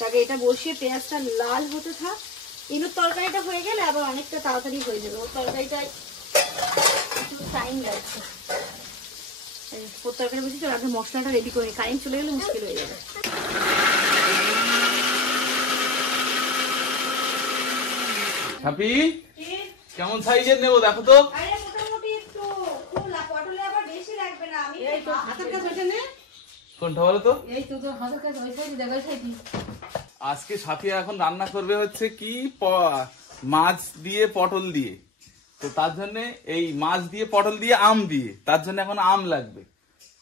তাকে এটা বসিয়ে পেঁয়াজটা লাল হতে থাক। ইনুর তরকারিটা হয়ে গেলে আবার অনেকটা তাড়াতাড়ি হয়ে যাবে। ওর তরকারিটা একটু টাইম লাগছে। ওর তরকারি বুঝি চল আগে মশলাটা রেডি করে, কারেন্ট চলে গেলে মুশকিল হয়ে যাবে। ছাপি কেমন সাইজের নেবো দেখো তো। কোনটা বলো তো? আজকে সাথিয়া এখন রান্না করবে হচ্ছে কি মাছ দিয়ে পটল দিয়ে। তো তার জন্য এই মাছ দিয়ে পটল দিয়ে আম দিয়ে, তার জন্য এখন আম লাগবে।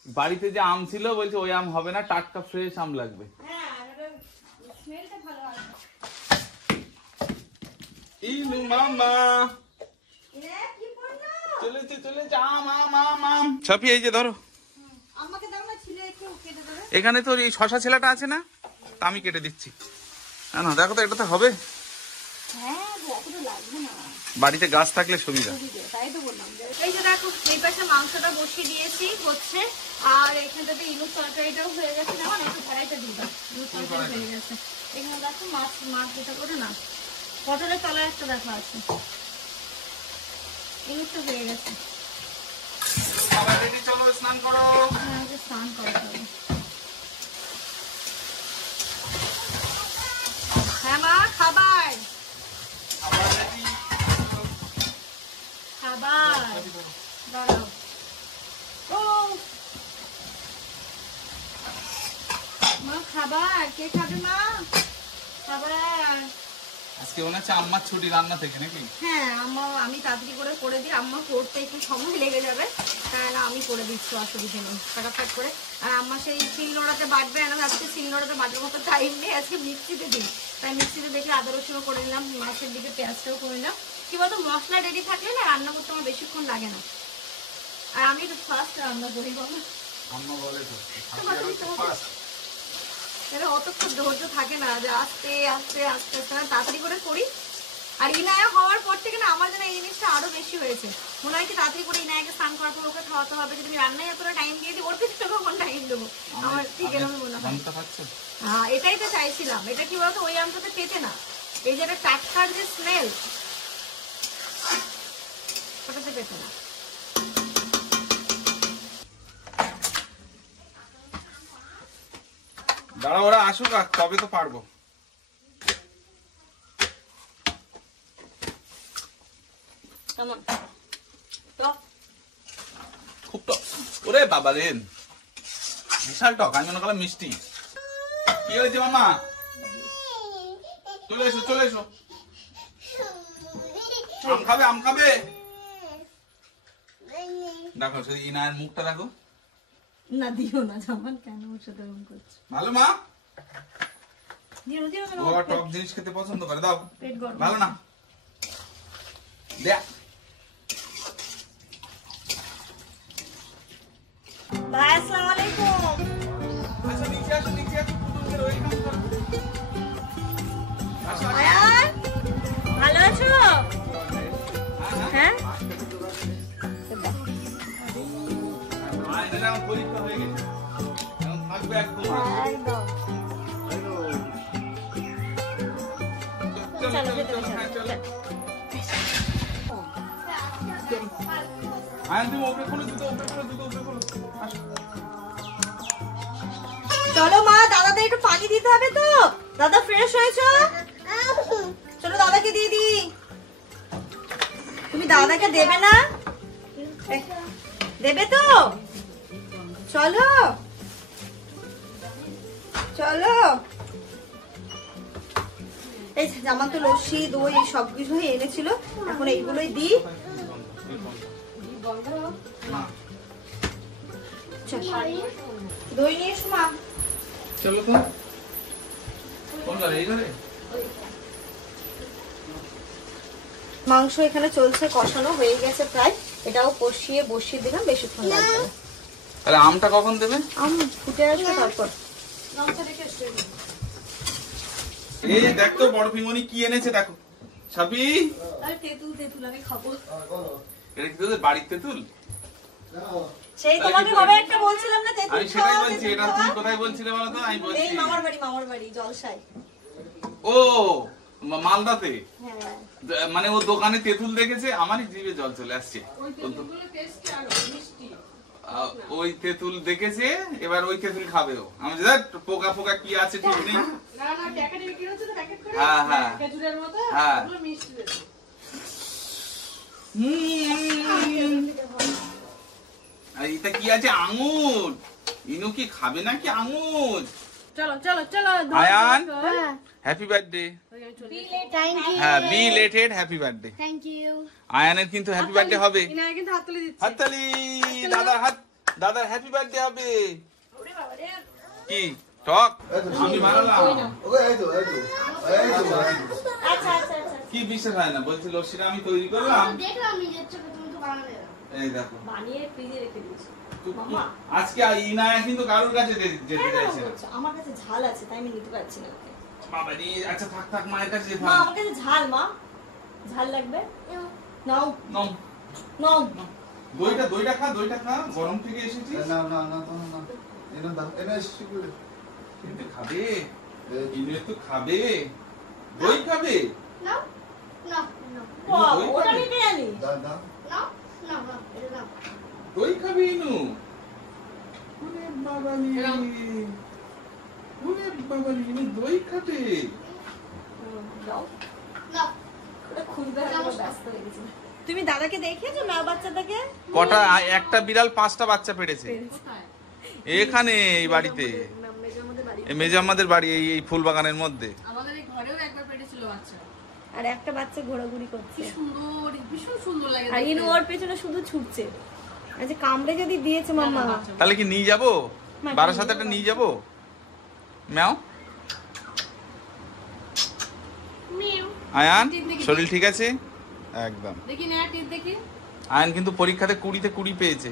বাড়িতে যে আম ছিল বলছে ওই আম হবে না, টাটকা ফ্রেশ আম লাগবে। ইনু মামা চলেছে চলেছে আম আম আম আম। ছাপি এই যে ধরো, এখানে তো এই শশা ছেলাটা আছে না, তা আমি কেটে দিচ্ছি। না দেখো তো, এটা তো হবে। বাড়িতে গাছ থাকলে সুবিধা। তাই তো বললাম। এই যে দেখো এই পাশে মাংসটা বসিয়ে দিয়েছি হচ্ছে, আর এখানটাতে ইনুর তরকারিটাও হয়ে গেছে। না মানে একটু কড়াইটা দিবা, ইনুর তরকারি হয়ে গেছে। এখানে দেখো মাছ যেটা করে না, পটলের তলায় একটা দেখো আছে, ইনুরটা হয়ে গেছে। স্নান করো। স্নান করতে হবে। হ্যাঁ মা, খাবার খাবার দাঁড়াও। ও মা খাবার, কে খাবে মা? খাবার আজকে মনে হচ্ছে আম্মার ছুটি রান্না থেকে নাকি? হ্যাঁ আম্মা, আমি তাড়াতাড়ি করে দিই। আম্মা করতে একটু সময় লেগে যাবে, তাই না আমি করে দিচ্ছি, অসুবিধা নেই, ফটাফট করে। আর আম্মা সেই শিলনোড়াতে বাটবে না, আজকে শিলনোড়াতে বাটার মতো টাইম নেই, আজকে মিক্সিতে দিই। তাই মিক্সিতে দেখে আদা রসুনও করে নিলাম, মাছের দিকে পেঁয়াজটাও করে নিলাম। কি বলতো, মশলা রেডি থাকলে না রান্না করতে আমার বেশিক্ষণ লাগে না। আর আমি তো ফার্স্ট রান্না করি বাবা, অতক্ষণ ধৈর্য থাকে না যে আস্তে আস্তে আস্তে আস্তে তাড়াতাড়ি করে করি। আর ইনায়া হওয়ার পর থেকে না আমার যেন এই জিনিসটা আরো বেশি হয়েছে। মনে হয় কি তাড়াতাড়ি করে ইনায়াকে স্নান করাতে ওকে খাওয়াতে হবে, যদি আমি রান্নায় এতটা টাইম দিয়ে দিই ওর পিছনে কখন টাইম দেবো, আমার ঠিক এরকম মনে হয়। হ্যাঁ এটাই তো চাইছিলাম। এটা কি বলতো, ওই আমটাতে পেতে না, এই যে একটা টাটকার যে স্মেল ওটাতে পেতে না। দাঁড়া, ওরা আসুক তবে তো পারবো। খুব টক। ওরে বাবা রে, বিশাল টক। আমি মনে করলাম মিষ্টি। কি হয়েছে মামা? চলে এসো চলে এসো। আম খাবে আম খাবে? দেখো সেই ইনায়ের মুখটা দেখো। না দিও না, জামান কেন ওর সাথে এরকম করছে? ভালো মা, দিও না, দিও না, ও টক জিনিস খেতে পছন্দ করে, দাও। পেট গরম। ভালো না দেখ। ভাই আসসালামু আলাইকুম। আচ্ছা নিচে আসো নিচে আসো, পুতুলদের ওয়েলকাম করো। আয়ান ভালো আছো? হ্যাঁ আমার পরীক্ষা হয়ে গেছে, এখন থাকবে একদম। একদম। চলো ভেতরে চলো। আয়ান তুমি ওপরে খোলো, জুতো ওপরে খোলো, জুতো ওপরে খোলো। আসো। চলো মা, দাদাদের একটু পানি দিতে হবে তো। দাদা ফ্রেশ হয়েছো? চলো দাদাকে দিয়ে দি। তুমি দাদাকে দেবে না? দেবে তো? চলো চলো। এই জামা তো লস্যি দই এই সব কিছুই এনেছিল, এখন এইগুলোই দিই। দই নিয়ে এসো মা। চলো তো। কোন ঘরে? এই ঘরে? মাংস এখানে চলছে, কষানো হয়ে গেছে প্রায়। এটাও কষিয়ে বসিয়ে দিলাম, বেশিক্ষণ লাগবে না। তাহলে আমটা কখন দেবে? আম ফুটে আসবে তারপর। এই দেখ তো বড় পিঙ্গনি কি এনেছে দেখো। সাবি, আরে তেঁতুল তেঁতুল আমি খাবো। এটা কি তোদের বাড়ির তেঁতুল? সেই তোমাকে কবে একটা বলছিলাম না তেঁতুল আমি সেটাই বলছি। এটা তুমি কোথায় বলছিলে বলো তো? আমি বলছি এই মামার বাড়ি জলসায়। ও মালদাতে হ্যাঁ মানে ও দোকানে তেঁতুল দেখেছে, আমারই জিভে জল চলে আসছে। ওই তেঁতুল দেখেছে, এবার ওই তেঁতুল খাবে ও। আমি পোকা পোকা কি আছে ঠিক নেই। হ্যাঁ হ্যাঁ হ্যাঁ এটা কি আছে? আঙুর। ইনু কি খাবে নাকি আঙুর? চলো চলো চলো Ayan happy birthday. Thank you হ্যাঁ belated happy birthday. Thank you. আয়ানের কিন্তু হ্যাপি বার্থডে হবে। ইনায়া কিন্তু হাততালি দিচ্ছে। হাততালি। দাদার হ্যাপি বার্থডে হবে। কি টক আমি বানালাম। আচ্ছা আচ্ছা আচ্ছা কি বিশ্বাস হয় না? বলছিল সেটা আমি তৈরি করলাম। দেখলাম নিজের চোখে, তুমি তো বানালে না। এই দেখো বানিয়ে ফ্রিজে রেখে দিয়েছি। মামা আজকে ইনায়া কিন্তু কারোর কাছে যেতে চাইছে না। আমার কাছে ঝাল আছে তাই আমি নিতে পারছি না ওকে। বাবা রে, আচ্ছা থাক থাক, মায়ের কাছে যেতে মা হবে। আমার কাছে ঝাল, মা ঝাল লাগবে নাও নাও নাও। দইটা খা, গরম থেকে এসেছিস। কিন্তু খাবে, ইনে তো খাবে, দই খাবে। নাও নাও নাও। ওটা নিতে জানি। নাও নাও নাও এটা নাও। দই খাবে ইনু। ওরে বাবা রে, ইনু দই খাবে। নাও নাও। ওটা খুলবে আর ব্যস্ত হয়ে গেছে। তুমি দাদাকে দেখিয়েছো না বাচ্চাটাকে? কটা? একটা বিড়াল 5টা বাচ্চা পেড়েছে এখানে এই বাড়িতে। এই মেজাম্মাদের বাড়ি এই ফুল বাগানের মধ্যে। আমাদের এই ঘরেও একবার পেটেছিল বাচ্চা। আর একটা বাচ্চা ঘোরাঘুরি করছে। সুন্দর, ভীষণ সুন্দর লাগে। আর ইনু ওর পেছনে শুধু ছুটছে। আজ কামড়ে যদি দিয়েছে মাম্মা। তাহলে কি নিয়ে যাবো? বারাসাতে একটা নিয়ে যাবো। ম্যাও আয়ান শরীর ঠিক আছে একদম? দেখি না টিপ দেখি। আয়ান কিন্তু পরীক্ষাতে 20তে 20 পেয়েছে।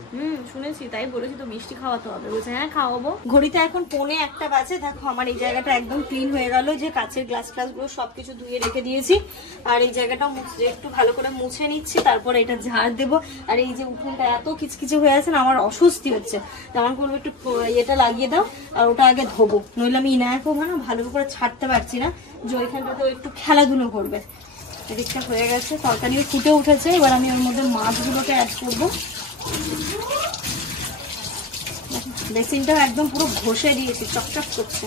শুনেছি, তাই বলেছি তো মিষ্টি খাওয়াতে হবে। বলছে হ্যাঁ খাওয়াবো। ঘড়িতে এখন 1:45 বাজে। দেখো আমার এই জায়গাটা একদম ক্লিন হয়ে গেল, যে কাচের গ্লাস গুলো সবকিছু ধুয়ে রেখে দিয়েছি। আর এই জায়গাটা একটু ভালো করে মুছে নিচ্ছি, তারপরে এটা ঝাড় দেবো। আর এই যে উঠোনটা এত কিচকিচে হয়ে আছে না, আমার অস্বস্তি হচ্ছে। আমার কোনো একটু এটা লাগিয়ে দাও আর ওটা আগে ধোবো, নইলে আমি ইনায়াকেও না ভালো করে ছাড়তে পারছি না, যে ওইখানটাতে একটু খেলাধুলো করবে। এদিকটা হয়ে গেছে, তরকারিও ফুটে উঠেছে। এবার আমি ওর মধ্যে মাছগুলোকে অ্যাড করবো। বেসিনটাও একদম পুরো ঘষে দিয়েছি, চকচক করছে।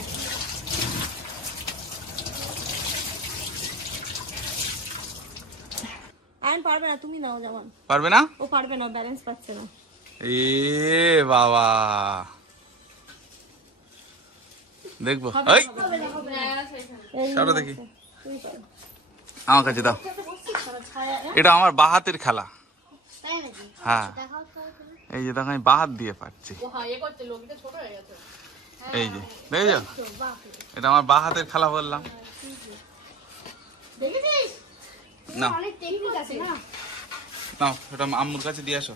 আয়ন পারবে না, তুমি নাও। যেমন পারবে না, ও পারবে না, ব্যালেন্স পাচ্ছে না। এ বাবা দেখবো। এই সারা দেখি, আমার কাছে দাও। এটা আমার বাহাতের খেলা। হ্যাঁ এই যে দেখো আমি বাহাত দিয়ে পাচ্ছি। এই যে দেখেছো, এটা আমার বাহাতের খেলা বললাম। না নাও ওটা আম্মুর কাছে দিয়ে আসো।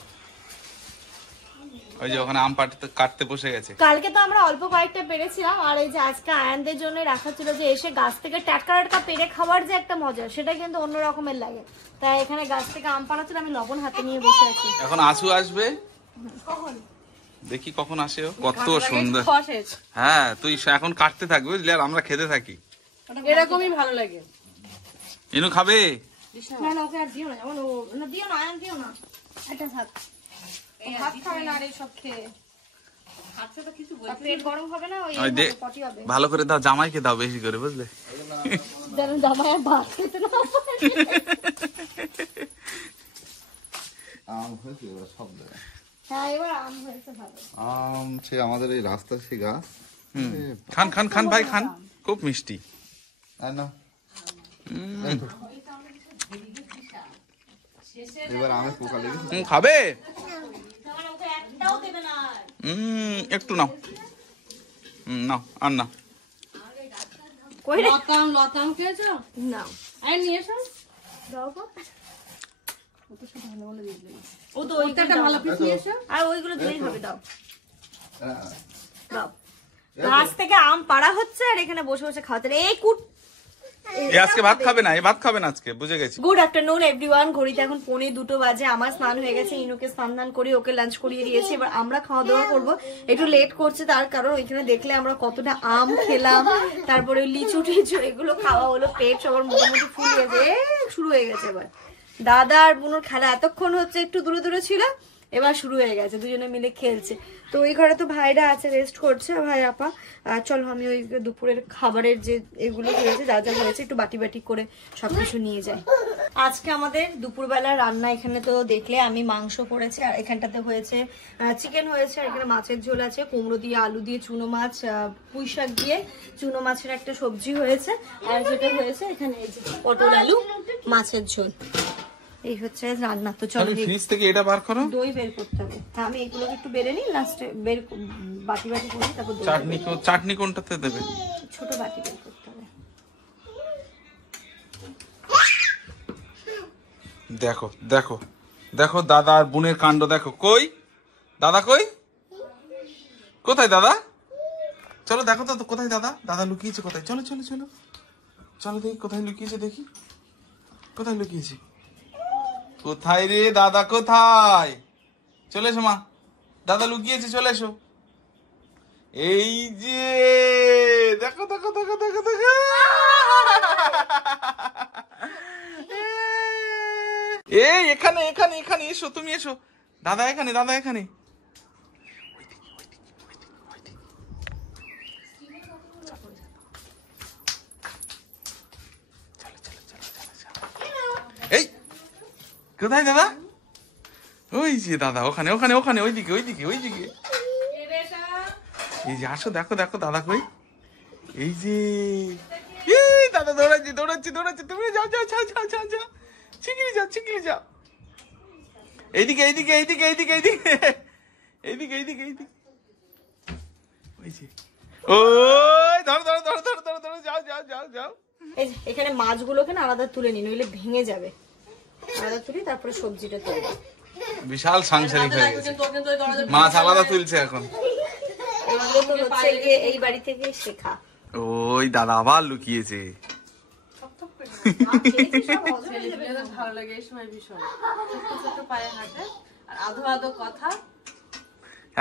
ওই যে ওখানে আম কাটতে বসে গেছে। কালকে তো আমরা অল্প কয়েকটা পেরেছিলাম, আর এই যে আজকে আয়ানদের জন্য রাখা ছিল, যে এসে গাছ থেকে টাটকা টাটকা পেরে খাওয়ার যে একটা মজা, সেটা কিন্তু অন্য রকমের লাগে। তাই এখানে গাছ থেকে আম পাড়া ছিল, আমি লবণ হাতে নিয়ে বসে আছি। এখন আসু আসবে, কখন দেখি কখন আসে। কত সুন্দর। হ্যাঁ তুই এখন কাটতে থাকবি বুঝলি, আর আমরা খেতে থাকি। এরকমই ভালো লাগে। ইনু খাবে না না, ওকে আর দিও না, যেমন ও না দিও না, আয়ান দিও না, এটা থাক। ভাত খাবে না রে সব খেয়ে, পেট গরম হবে না, ওই পটি হবে। ভালো করে দাও, জামাইকে দাও বেশি করে বুঝলে, যেন জামাই আর ভাত খেতে না পারে। আম হয়েছে এবার সব জায়গায়। হ্যাঁ এবার আম হয়েছে ভালো। আম সে আমাদের এই রাস্তার সে গাছ। খান খান খান ভাই খান, খুব মিষ্টি। না এবার আমের পোকা লেগেছে। খাবে? একটাও দেবে না। একটু নাও, নাও আর না। লতাম খেয়েছো? না আয় নিয়ে এসো। ও তো একটা ভালো পিস নিয়ে এসো। আর ওইগুলো দিলেই হবে। দাও দাও। গাছ থেকে আম পাড়া হচ্ছে আর এখানে বসে বসে খাওয়াতে। এই কুট এ আজকে ভাত খাবে না, এ ভাত খাবে না আজকে, বুঝে গেছি। Good afternoon everyone. ঘড়িতে এখন 2:45 বাজে। আমার স্নান হয়ে গেছে, ইনুকে স্নান করে ওকে লাঞ্চ করিয়ে দিয়েছি। এবার আমরা খাওয়া দাওয়া করবো। একটু লেট করছে তার কারণ ওইখানে দেখলে আমরা কতটা আম খেলাম, তারপরে লিচু টিচু এগুলো খাওয়া হলো। পেট সবার মোটামুটি ফুল গেছে, শুরু হয়ে গেছে এবার দাদা আর বোনের খেলা। এতক্ষণ হচ্ছে একটু দূরে দূরে ছিল, এবার শুরু হয়ে গেছে, দুজনে মিলে খেলছে। তো ওই ঘরে তো ভাইরা আছে, রেস্ট করছে ভাই আপা। চলো আমি ওই দুপুরের খাবারের যে এগুলো হয়েছে, যা যা হয়েছে একটু বাটি বাটি করে সবকিছু নিয়ে যাই। আজকে আমাদের দুপুরবেলার রান্না এখানে তো দেখলে আমি মাংস করেছি, আর এখানটাতে হয়েছে চিকেন হয়েছে, আর এখানে মাছের ঝোল আছে, কুমড়ো দিয়ে আলু দিয়ে চুনো মাছ, পুঁই শাক দিয়ে চুনো মাছের একটা সবজি হয়েছে, আর যেটা হয়েছে এখানে এই যে পটল আলু মাছের ঝোল। এই হচ্ছে রান্না। তো চলো ফ্রিজ থেকে এটা বার করো, দই বের করতে হবে। হ্যাঁ আমি এগুলোকে একটু বেরে নিই, লাস্টে বের বাটি বাটি করি, তারপর দই চাটনি কোনটাতে দেবে? ছোট বাটি বের করতে হবে। দেখো দেখো দেখো দাদা আর বোনের কাণ্ড দেখো। কই দাদা, কই কোথায় দাদা? চলো দেখো তো কোথায় দাদা, দাদা লুকিয়েছে কোথায়? চলো চলো চলো চলো দেখি কোথায় লুকিয়েছে, দেখি কোথায় লুকিয়েছে। কোথায় রে দাদা, কোথায়? চলে এসো মা, দাদা লুকিয়েছে, চলে এসো। এই যে দেখো দেখো দেখো দেখো দেখো, এই এখানে এখানে এখানে এসো, তুমি এসো। দাদা এখানে, দাদা এখানে। এই কোথায় দাদা? ওই যে দাদা ওখানে ওখানে ওখানে, ওইদিকে ওইদিকে ওইদিকে। এই যে আসো, দেখো দেখো দাদা কই। এই যে দাদা দৌড়াচ্ছি দৌড়াচ্ছি দৌড়াচ্ছি, তুমি যাও যাও যাও যাও যাও যাও, চিকিলি যাও চিকিলি যাও। এইদিকে এইদিকে এইদিকে এইদিকে এইদিকে এইদিকে এইদিকে এইদিকে। ওই যে ওই ধরো ধরো ধরো ধরো ধরো ধরো, যাও যাও যাও যাও। এই যে এখানে মাছগুলোকে না আলাদা তুলে নি, নইলে ভেঙে যাবে। আলাদা তুলি, তারপরে সবজিটা তুলবো। বিশাল সাংসারিক হয়ে গেছে, মাছ আলাদা তুলছে এখন। এগুলো তো হচ্ছে গিয়ে এই বাড়ি থেকে শেখা। ওই দাদা আবার লুকিয়েছে। ভালো লাগে এই সময় ভীষণ, ছোট্ট ছোট্ট পায়ে হাঁটে আর আধো আধো কথা।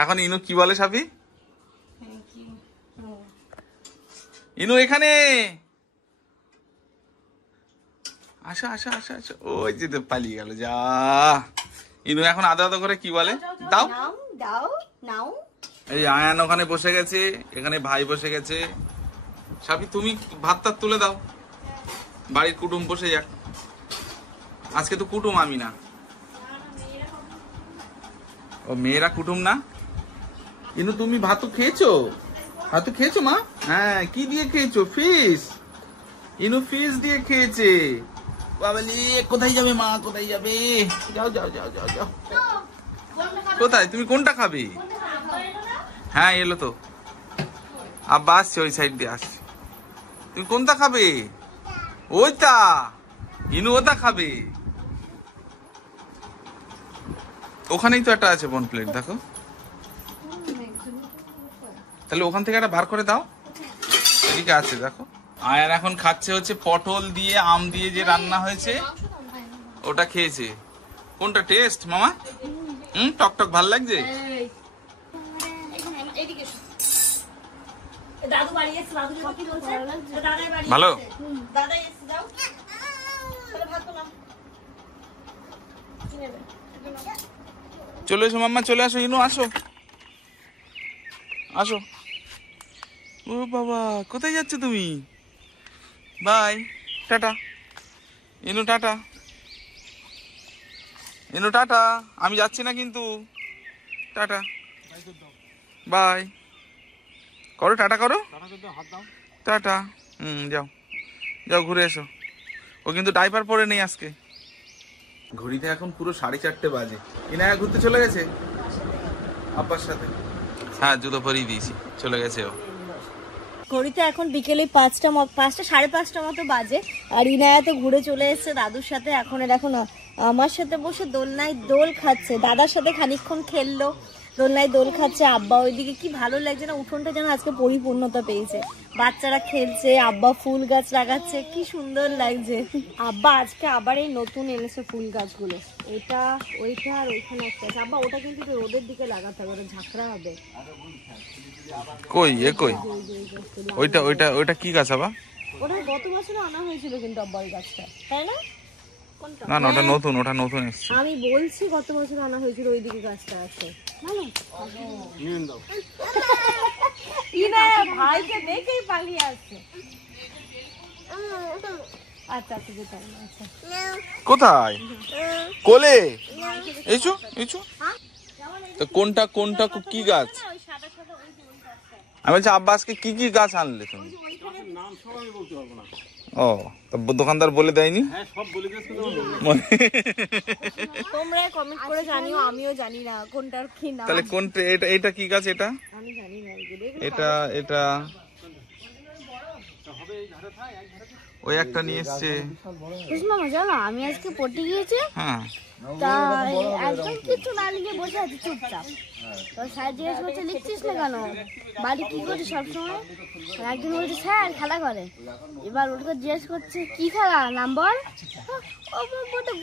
এখন ইনু কি বলে সাবি? ইনু এখানে আসা আসা আসা আসা। ওই যে পালিয়ে গেল, যা। ইনু এখন আদা আদা করে কি বলে? দাও দাও নাও। এই আয়ান ওখানে বসে গেছে, এখানে ভাই বসে গেছে। সাবি তুমি ভাত টাত তুলে দাও, বাড়ির কুটুম বসে যাক। আজকে তো কুটুম আমি না, ও মেয়েরা কুটুম না। ইনু তুমি ভাত খেয়েছো? ভাত খেয়েছো মা? হ্যাঁ, কি দিয়ে খেয়েছো? ফিশ। ইনু ফিশ দিয়ে খেয়েছে। বাবালি কোথায় যাবে মা, কোথায় যাবে? যাও যাও যাও যাও যাও। কোথায় তুমি কোনটা খাবে? হ্যাঁ এলো তো, আব্বা আসছে ওই সাইড দিয়ে আসছে। তুমি কোনটা খাবে? ওইটা। ইনু ওটা খাবে। ওখানেই তো একটা আছে বন প্লেট, দেখো। তাহলে ওখান থেকে একটা বার করে দাও, এদিকে আছে দেখো। আয়ার এখন খাচ্ছে হচ্ছে পটল দিয়ে আম দিয়ে যে রান্না হয়েছে, ওটা খেয়েছে। কোনটা টেস্ট মামা? টক টক ভাল লাগছে। ভালো। চলে এসো মাম্মা, চলে আসো। ইনু আসো আসো। ও বাবা কোথায় যাচ্ছ তুমি? Bye, tata. Inu tata, Inu tata. আমি যাচ্ছি না কিন্তু, টাটা বাই করো, টাটা করো, টাটা। যাও যাও ঘুরে এসো। ও কিন্তু ডাইপার পরে নেই আজকে। ঘড়িতে এখন পুরো 4:30 বাজে। ইনায়া ঘুরতে চলে গেছে আব্বার সাথে। হ্যাঁ জুতো পরিয়ে দিয়েছি, চলে গেছে ও। ঘড়িতে এখন বিকেলে 5টা 5:30 মতো বাজে, আর ইনায়া তো ঘুরে চলে এসেছে দাদুর সাথে। এখন এর এখন আমার সাথে বসে দোলনায় দোল খাচ্ছে। দাদার সাথে খানিকক্ষণ খেললো, দোলনায় দোল খাচ্ছে, আব্বা ওইদিকে। কি ভালো লাগছে না, উঠোনটা যেন আজকে পরিপূর্ণতা পেয়েছে। বাচ্চারা খেলছে, আব্বা ফুল গাছ লাগাচ্ছে, কি সুন্দর লাগছে। আব্বা আজকে আবার এই নতুন এনেছে ফুল গাছগুলো, এটা ওইটা আর ওইখানে একটা আছে। আব্বা ওটা কিন্তু একটু রোদের দিকে লাগাতে হবে, ওটা ঝাঁকড়া হবে। কই কই ওইটা ওইটা ওইটা কি গাছ আবার? ওটা গত বছর আনা হয়েছিল কিন্তু আব্বা ওই গাছটা, তাই না? না না ওটা নতুন, ওটা নতুন এসছে। আমি বলছি গত বছর আনা হয়েছিল, ওইদিকে গাছটা আছে। ভালো ভাইকে দেখেই পালিয়ে আসছে। আচ্ছা আচ্ছা যেতে হবে, আচ্ছা কোথায়? কোলে এইছো এইছো। তো কোনটা কোনটা কি গাছ? আমি বলছি আব্বাসকে কি কি গাছ আনলে তুমি? ও দোকানদার বলে দেয়নি? তোমরা কমেন্ট করে জানিও, আমিও জানি না কোনটার কি নাম। তাহলে কোনটা? এটা এটা কি গাছ? এটা আমি জানি না। এটা এটা ওই একটা নিয়ে এসছে। মামা জানো আমি আজকে পড়তে গিয়েছি, হ্যাঁ তা একদম কিছু না লিখে বসে আছি চুপচাপ। তো স্যার জিজ্ঞেস করছে লিখছিস না কেন, বাড়ি কি করিস সবসময়? একদিন বলছে স্যার খেলা করে। এবার ওটা জিজ্ঞেস করছে কি খেলা, নাম বল। ও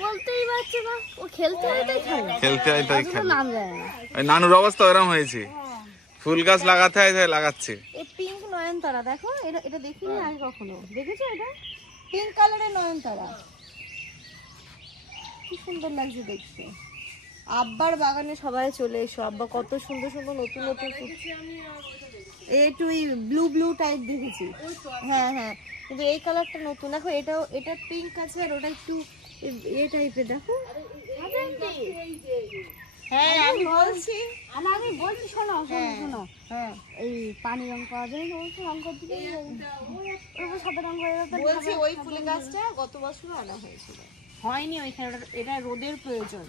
বলতেই পারছে না, ও খেলতে হয় তাই খেলে, খেলতে হয় তাই খেলে। নাম জানে না। ওই নানুর অবস্থা এরকম হয়েছে, ফুল গাছ লাগাতে হয় তাই লাগাচ্ছে। এই পিঙ্ক নয়নতারা দেখো, এটা এটা দেখিনি আগে কখনো। দেখেছো এটা? পিঙ্ক কালারের নয়নতারা, কি সুন্দর লাগছে দেখতে। আব্বার বাগানে সবাই চলে এসো, আব্বা কত সুন্দর সুন্দর নতুন নতুন একটু ব্লু ব্লু টাইপ দেখেছি। হ্যাঁ হ্যাঁ, কিন্তু এই কালারটা নতুন। দেখো এটাও, এটা পিঙ্ক আছে আর ওটা একটু এ টাইপের। দেখো হ্যাঁ আমি বলছি শোনো শোনো শোনো। হ্যাঁ এই পানি রং পাওয়া যায় না, ওই রং করতে সাদা রং হয়ে বলছি। ওই ফুলের গাছটা গত বছর আনা হয়েছিল, হয়নি ওইখানে, এটা রোদের প্রয়োজন।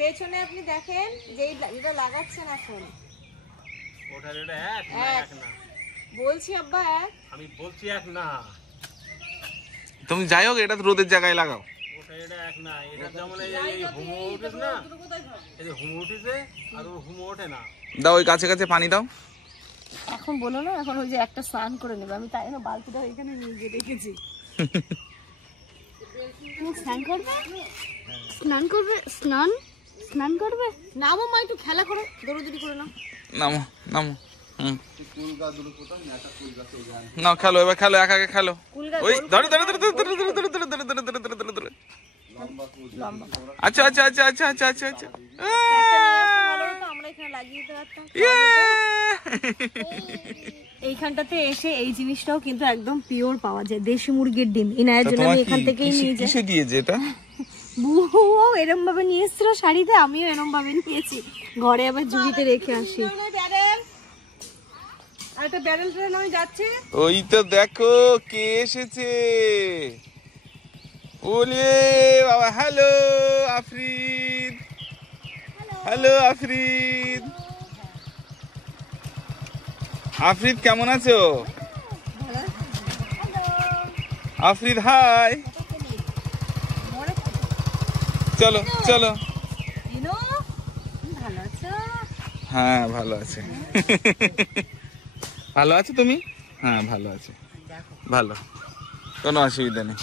পেছনে আপনি দেখেন যে এটা লাগাচ্ছেন এখন, বলছি আব্বা এক, আমি বলছি এক না, তুমি যাই হোক এটা রোদের জায়গায় লাগাও। এটা এক না, এটা যেমন এই হুমো উঠেছে না, এই যে হুমো উঠেছে আর ও হুমো ওঠে না। দাও ওই কাছে কাছে পানি দাও। এখন বলো না, এখন ওই যে একটা স্নান করে নেবে, আমি তাই না বালতিটা এখানে নিয়ে গিয়ে রেখেছি। স্নান করবে, স্নান করবে, স্নান স্নান করবে। নামো মা, একটু খেলা করো, দৌড়দৌড়ি করে নাও। নামো নামো। না খেলো এবার, খেলো একা একা খেলো। ওই ধরে ধরে ধরে ধরে ধরে ধরে ধরে ধরে ধরে ধরে ধরে ধরে ধরে ধরে। আচ্ছা আচ্ছা আচ্ছা আচ্ছা আচ্ছা আচ্ছা আচ্ছা। আমরা এখানে লাগিয়ে দিতে পারতাম। এইখানটাতে এসে এই জিনিসটাও কিন্তু একদম পিওর পাওয়া যায়, দেশি মুরগির ডিম। ইনায়ের জন্য আমি এখান থেকেই নিয়ে যাই। কিসে দিয়েছে এটা? বুও এরম ভাবে নিয়ে এসেছিল শাড়িতে, আমিও এরম ভাবে নিয়েছি, ঘরে আবার ঝুড়িতে রেখে আসি। আরেকটা ব্যারেল ট্রেন ওই যাচ্ছে, ওই তো দেখো কে এসেছে। ওলে বাবা, হ্যালো আফরিদ, হ্যালো আফরিদ। আফরিদ কেমন আছো? আফরিদ হাই। চলো চলো। ভালো আছো? হ্যাঁ ভালো আছে। ভালো আছো তুমি? হ্যাঁ ভালো আছে, ভালো, কোনো অসুবিধা নেই।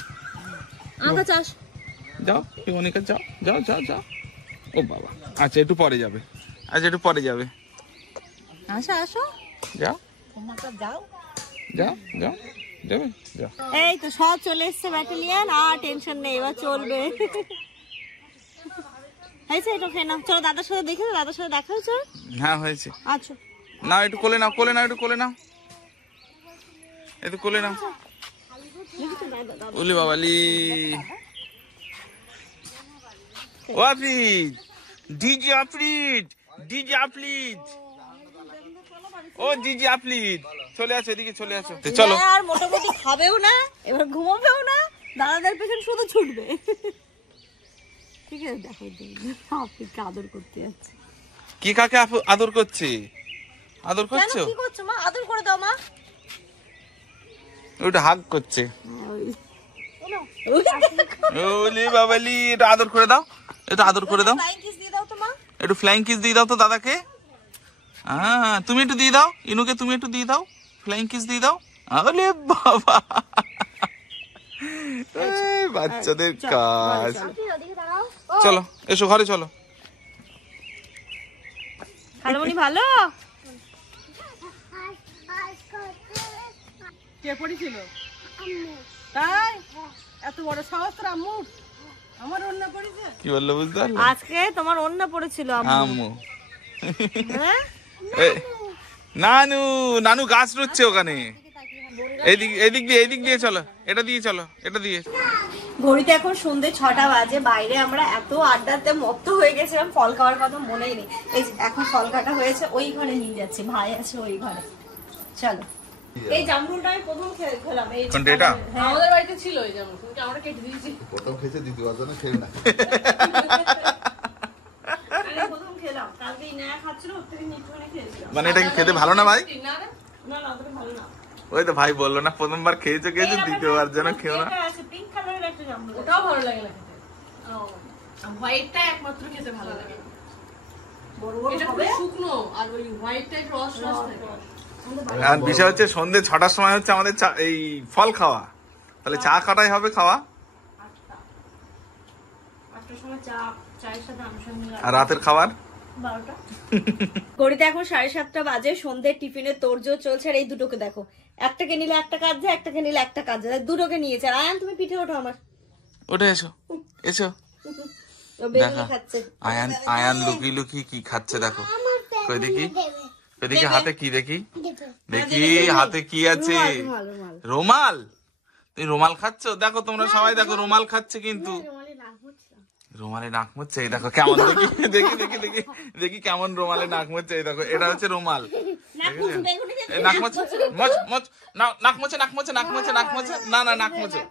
আগে চাস যাও অনেক, যাও যাও যাও যাও। ও বাবা, আচ্ছা একটু পরে যাবে, আচ্ছা একটু পরে যাবে। আসো আসো, যাও তোমাকে যাও যাও যাও, যাবে যাও। এই তো সব চলে এসছে ব্যাটালিয়ন, আর টেনশন নেই, এবার চলবে। হয়েছে এটা খেয়ে নাও, চলো দাদার সাথে দেখে, দাদার সাথে দেখা হয়েছে। হ্যাঁ হয়েছে। আচ্ছা না একটু কোলে নাও, কোলে নাও, একটু কোলে নাও, একটু কোলে নাও। ওলি বাবালি, ও আফরিদ, ডিজি আফরিদ, ডিজি আফরিদ, ও ডিজি আফরিদ, চলে আসো এদিকে, চলে আসো। চলো। আর মোটামুটি খাবেও না, এবার ঘুমাবেও না, দাদাদের পেছন শুধু ছুটবে। ঠিক আছে, দেখো আফরিদকে আদর করতে যাচ্ছে। কি কাকে আদর করছে? আদর করছো? কি করছো মা? আদর করে দাও মা। ওটা হাগ করছে। ওলি বাবালি, এটা আদর করে দাও, একটু আদর করে দাও, ফ্লাইং কিস দিয়ে দাও তো মা। একটু ফ্লাইং কিস দিয়ে দাও তো দাদাকে। তুমি একটু দিয়ে দাও, ইনুকে তুমি একটু দিয়ে দাও, ফ্লাইং কিস দিয়ে দাও। আরে বাবা, এই বাচ্চাদের কাজ। চলো এসো ঘরে চলো। খালামণি ভালো? কে পড়েছিল তাই? এত বড় সাহস তোর আম্মু? আমার অন্য পড়েছে। কি বললো বুঝতে পারলে? আজকে তোমার অন্য পড়েছিল আম্মু। হ্যাঁ? নানু, নানু গাছ রুচ্ছে ওখানে। এইদিক দিয়ে চলো, এটা দিয়ে চলো, এটা দিয়ে। ঘড়িতে এখন সন্ধ্যে 6টা বাজে। বাইরে আমরা এত আড্ডাতে মত্ত হয়ে গেছিলাম, ফল খাওয়ার কথা মনেই নেই। এই যে এখন ফল কাটা হয়েছে, ওই ঘরে নিয়ে যাচ্ছি, ভাই আছে ওই ঘরে। চলো। এই জামরুলটা আমি প্রথম খেলাম। এই কোনটা এটা? হ্যাঁ। আমাদের বাড়িতে ছিল এই যেমন, তুমি আমরা কেটে দিয়েছি। প্রথম খেয়েছে, দ্বিতীয়বার জন্য খেয়ে না। আমি প্রথম খেলাম, কালকে ইনায়া খাচ্ছিল, ওর থেকে একটুখানি খেয়েছিলাম। মানে এটা কি খেতে ভালো না ভাই? না রে, না না, ওটা ভালো না। ওই তো ভাই বললো না প্রথমবার খেয়েছো, দ্বিতীয়বার যেন খেও না। এটা আছে পিঙ্ক কালারের একটা জামরুল। ওটাও ভালো লাগে না খেতে। হোয়াইটটা একমাত্র খেতে ভালো লাগে। বড় বড় এটা হবে। খুব শুকনো আর ওই হোয়াইটটা একটু রস রস থাকে। আর বিষয় হচ্ছে সন্ধ্যে 6টার সময় হচ্ছে আমাদের এই ফল খাওয়া, তাহলে চা কাটাই হবে খাওয়া। 8টার সময় চায়ের সাথে আমসং নিয়ে আর রাতের খাবার 12টা। ঘড়িতে এখন 7:30 বাজে। সন্ধ্যের টিফিনের তোড়জোড় চলছে। আর এই দুটোকে দেখো, একটাকে নিলে একটা কাজ যায়, একটাকে নিলে একটা কাজ যায়, দুটোকে নিয়েছে। আর আয়ান তুমি পিঠে ওঠো আমার। ওঠে এসো, এসো। ও বেগুনি খাচ্ছে। আয়ান লুকিয়ে লুকিয়ে কি খাচ্ছে দেখো। কই দেখি, এদিকে হাতে কি দেখি, দেখি হাতে কি আছে। রুমাল? তুমি রুমাল খাচ্ছ? দেখো তোমরা সবাই দেখো, রুমাল খাচ্ছে কিন্তু রুমালে নাক মুচ্ছে। এই দেখো কেমন, দেখি দেখি দেখি দেখি দেখি কেমন রুমালে নাক মুচ্ছে। এই দেখো এটা হচ্ছে রুমাল। নাক মুচ্ছে, নাক মুচ্ছে, নাক মুচ্ছে, নাক মুচ্ছে, নাক মুচ্ছে। না না, নাক মুচ্ছে।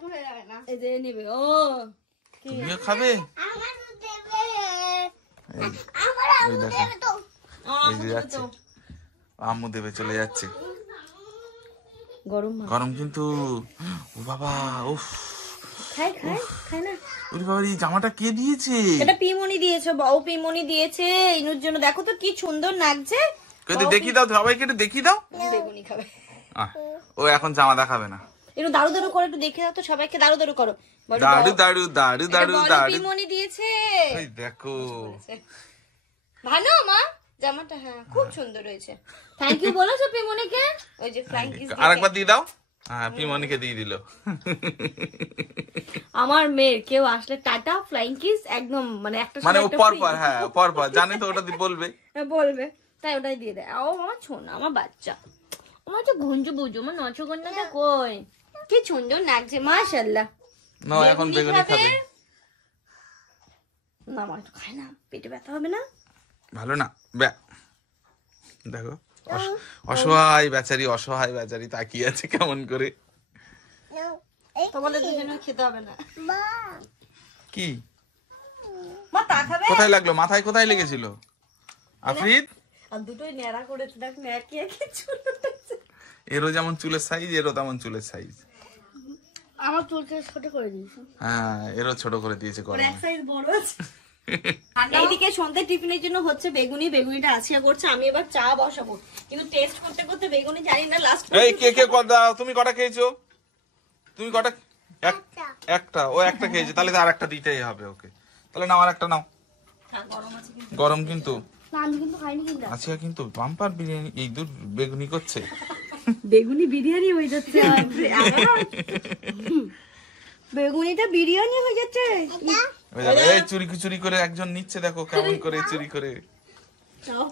এই যে নেবে। ও তুমিও খাবে? এই দেখো, এই যে যাচ্ছে, আম্মু দেবে, চলে যাচ্ছে। গরম গরম কিন্তু। ও বাবা, উফ, খাই খাই খাই না। ওরে বাবা, এই জামাটা কে দিয়েছে? এটা পিমনি দিয়েছে, বউ পিমনি দিয়েছে ইনুর জন্য। দেখো তো কি সুন্দর লাগছে। দেখি দাও সবাইকে, একটু দেখি দাও। বেগুনি খাবে। ও এখন জামা দেখাবে না। একটু দারু দারু করে একটু দেখে দাও তো সবাইকে, দারু দারু করো। দাড়ু দাড়ু দাড়ু দাড়ু দাড়ু। পিমনি দিয়েছে। এই দেখো ভালো মা জামাটা। হ্যাঁ খুব সুন্দর হয়েছে। থ্যাংক ইউ বলেছো পিমনিকে? ওই যে ফ্লাইং কিস। আরেকবার দিয়ে দাও। হ্যাঁ, পিমনিকে দিয়ে দিল। আমার মেয়ের কেউ আসলে টাটা ফ্লাইং কিস একদম, মানে একটা মানে ও পরপর, হ্যাঁ পরপর জানে তো, ওটা বলবে বলবে, তাই ওটাই দিয়ে দেয়। ও আমার ছোনা, আমার বাচ্চা, আমার তো ঘুঞ্জু বুঝু, আমার নচগন্যাটা কই, কি সুন্দর লাগছে মাশাআল্লাহ। না এখন বেগুনি খাবে না, মা একটু খাই না, পেটে ব্যথা হবে না? ভালো না। দেখো অসহায় বেচারি, অসহায় বেচারি তাকিয়ে আছে কেমন করে। তোমাদের দুজনে খেতে হবে না। কি মা তাকাবে? কোথায় লাগলো? মাথায় কোথায় লেগেছিল আফরিদ? আর দুটোই ন্যাড়া করেছে, দেখ একই একই চুল। এরও যেমন চুলের সাইজ, এরও তেমন চুলের সাইজ। আমার চুলকে ছোট করে দিয়েছে। হ্যাঁ, এরও ছোট করে দিয়েছে গরমে। এক সাইজ বড় আছে। এইদিকে সন্ধ্যে টিফিনের জন্য হচ্ছে বেগুনি, বেগুনিটা আসিয়া করছে। আমি এবার চা বসাবো, কিন্তু টেস্ট করতে করতে বেগুনি জানি না লাস্ট। এই কে কে কথা, তুমি কটা খেয়েছো? তুমি কটা? একটা। ও একটা খেয়েছে, তাহলে আর একটা দিতেই হবে ওকে। তাহলে নাও, আর একটা নাও। গরম কিন্তু। আমি কিন্তু খাইনি কিন্তু। আচ্ছা, কিন্তু বাম্পার বিরিয়ানি এই দূর বেগুনি করছে। বেগুনি বিরিয়ানি হয়ে যাচ্ছে। বেগুনিটা বিরিয়ানি হয়ে যাচ্ছে। এই চুরি চুরি করে একজন নিচ্ছে, দেখো কেমন করে চুরি করে।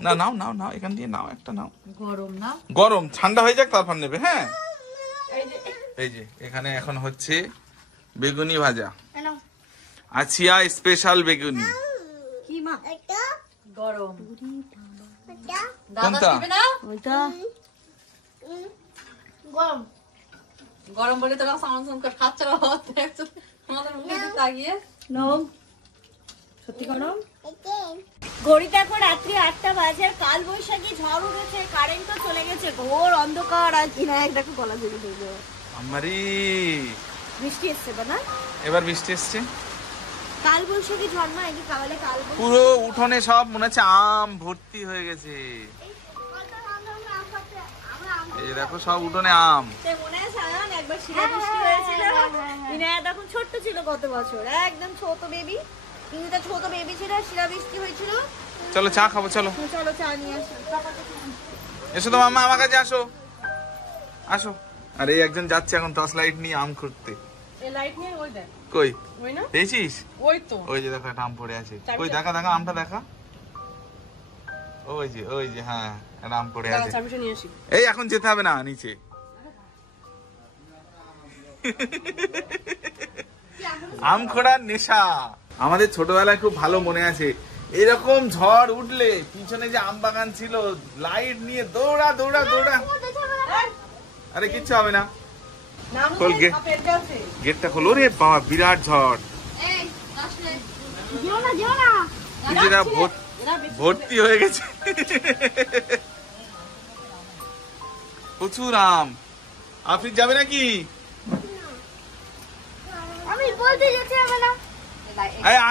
না নাও নাও নাও, এখান দিয়ে নাও, একটা নাও। গরম না? গরম, ঠান্ডা হয়ে যাক তারপর নেবে। হ্যাঁ, এই যে এখানে এখন হচ্ছে বেগুনি ভাজা, আছিয়া স্পেশাল বেগুনি। কি মা? গরম। কোনটা? ওইটা গরম গরম বলে তোরা সাউন্ড করে খাচ্ছে না, আমাদের মুখে তাকিয়ে। নম সত্যি গরম। ঘড়িতে এখন রাত্রি 8টা বাজে। আর কাল বৈশাখী ঝড় উঠেছে, কারেন্টও চলে গেছে, ঘোর অন্ধকার। আর কিনা দেখো গলা ধরে ধরে আমারি বৃষ্টি এসছে না? এবার বৃষ্টি এসছে। কাল বৈশাখী ঝড় নয় কি কালে কাল বৈশাখী পুরো উঠোনে সব মনে হচ্ছে আম ভর্তি হয়ে গেছে। এই যে দেখো সব উঠোনে আম। মনে আছে আয়ান একবার শিলাবৃষ্টি হয়েছিল, ইনায়া তখন ছোট্ট ছিল কত বছর, একদম ছোট বেবি, কিন্তু তার ছোট বেবি ছিল, শিলাবৃষ্টি হয়েছিল। চলো চা খাবো, চলো চলো চা নিয়ে আসো। এসো তো মাম্মা আমার কাছে আসো, আসো। আর এই একজন যাচ্ছে এখন টর্চ লাইট নিয়ে আম খুঁড়তে। এই লাইট নিয়ে ওই দেখ, কই ওই না, পেয়েছিস? ওই তো ওই যে দেখো একটা আম পড়ে আছে। কই দেখা দেখা আমটা দেখা। ওই যে হ্যাঁ একটা আম পড়ে আছে। চাবিটা নিয়ে আসি। এই এখন যেতে হবে না নিচে। আম খোড়ার নেশা আমাদের ছোটবেলায় খুব ভালো মনে আছে। এরকম ঝড় উঠলে পিছনে যে আম বাগান ছিল, লাইট নিয়ে দৌড়া দৌড়া দৌড়া। আরে কিচ্ছু হবে না, খোল গেটটা খোলো রে বাবা, বিরাট ঝড়। নিজেরা ভর্তি হয়ে গেছে প্রচুর আম। আফ্রিদ যাবে নাকি? আমি বলতে যেতে হবে না,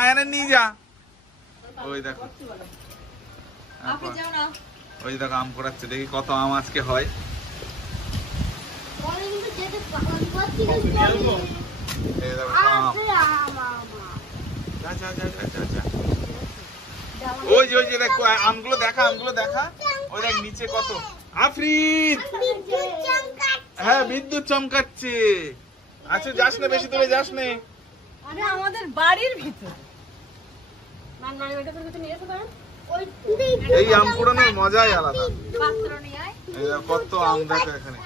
আয়ানের নিয়ে যা। ওই দেখো ওই দেখো আম পড়াচ্ছে, দেখি কত আম আজকে হয়। এই দেখো আম। যা যা যা যা যা। ওই যে দেখো আমগুলো দেখা, আমগুলো দেখা। ওই দেখ নিচে কত। আফ্রিদ, হ্যাঁ বিদ্যুৎ চমকাচ্ছে। আচ্ছা যাস না, বেশি দূরে যাস না। আরে আমাদের বাড়ির ভিতর এই আম কুড়ানোর মজাই আলাদা। এই দেখো কত আম দেখো এখানে।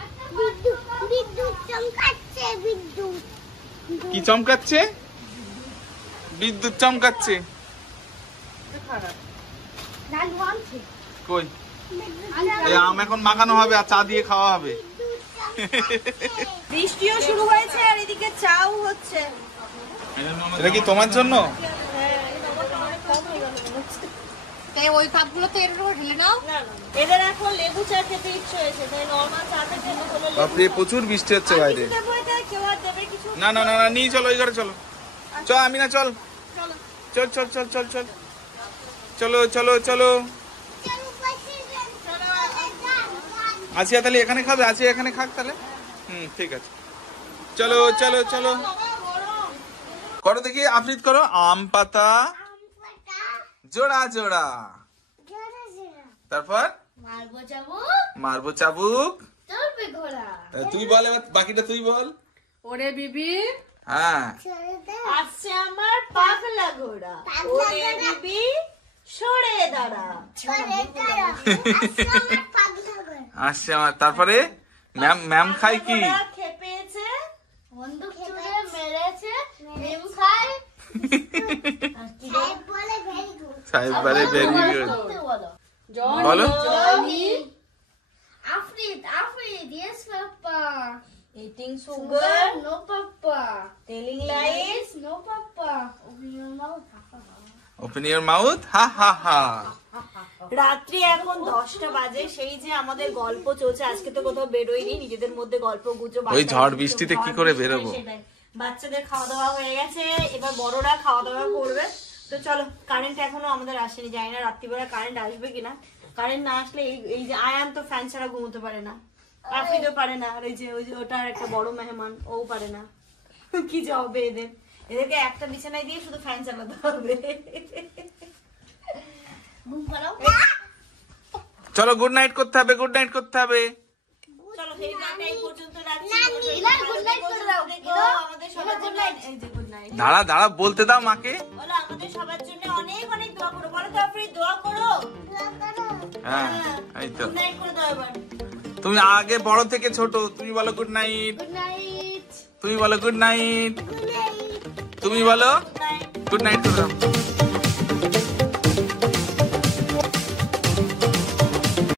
কি চমকাচ্ছে? বিদ্যুৎ চমকাচ্ছে। কই এই আম এখন মাখানো হবে আর চা দিয়ে খাওয়া হবে। বৃষ্টিও শুরু হয়েছে আর এদিকে চাও হচ্ছে। এটা কি তোমার জন্য? ওই কাপগুলো তো এর উপর ঢেলে নাও। এদের এখন লেবু চা খেতে ইচ্ছে হয়েছে, তাই নরমাল চা থেকে বাপরে প্রচুর বৃষ্টি হচ্ছে বাইরে। না না না নিয়ে চলো, ওই ঘরে চলো। চল আমি না, চল চল চল চল চল চল চলো চলো চলো। আছিয়া তাহলে এখানে খাবে, আছিয়া এখানে খাক তাহলে। ঠিক আছে, চলো চলো চলো। করো দেখি আফ্রিদ, করো আম পাতা জোড়া জোড়া। তারপর মারবো চাবুক। তুই বল এবার বাকিটা, তুই বল। ওরে বিবি, হ্যাঁ আসছে আমার পাগলা ঘোড়া, ওরে বিবি সরে দাঁড়া। আসছে আমার। তারপরে ম্যাম খাই কি? খেপেছে, বন্দুক ছুড়ে মেরেছে, মেম খায়। সাহেব বলে ভেরি গুড। বলো। Afrid, yes papa. Eating sugar, no papa. Telling lies, no papa. Open your mouth, ha ha ha. রাত্রি এখন 10টা বাজে, সেই যে আমাদের গল্প চলছে। আজকে তো কোথাও বেরোইনি, নিজেদের মধ্যে গল্প গুজব। ওই ঝড় বৃষ্টিতে কি করে বেরোবো? বাচ্চাদের খাওয়া দাওয়া হয়ে গেছে, এবার বড়রা খাওয়া দাওয়া করবে। তো চলো, কারেন্ট এখনো আমাদের আসেনি, জানি না রাত্রিবেলা কারেন্ট আসবে কিনা। কারেন্ট না আসলে এই যে আয়ান তো ফ্যান ছাড়া ঘুমোতে পারে না, আফ্রিদও পারে না, আর ওই যে ওটার একটা বড় মেহমান ও পারে না। কি যে হবে এদেরকে একটা বিছানায় দিয়ে শুধু ফ্যান চালাতে হবে। চলো গুড নাইট করতে হবে, গুড নাইট করতে হবে। চলো এই পর্যন্ত রাখছি। আমাদের সবার জন্য এই যে গুড নাইট। দাঁড়া দাঁড়া বলতে দাও মাকে। বলো আমাদের সবার জন্য অনেক অনেক দোয়া করো। বলো তো আফ্রিদ, দোয়া করো। হ্যাঁ এই তো। গুড নাইট করে দাও এবার। তুমি আগে বড় থেকে ছোট, তুমি বলো গুড নাইট। Good night. তুমি বলো গুড নাইট। তুমি বলো গুড নাইট করে দাও।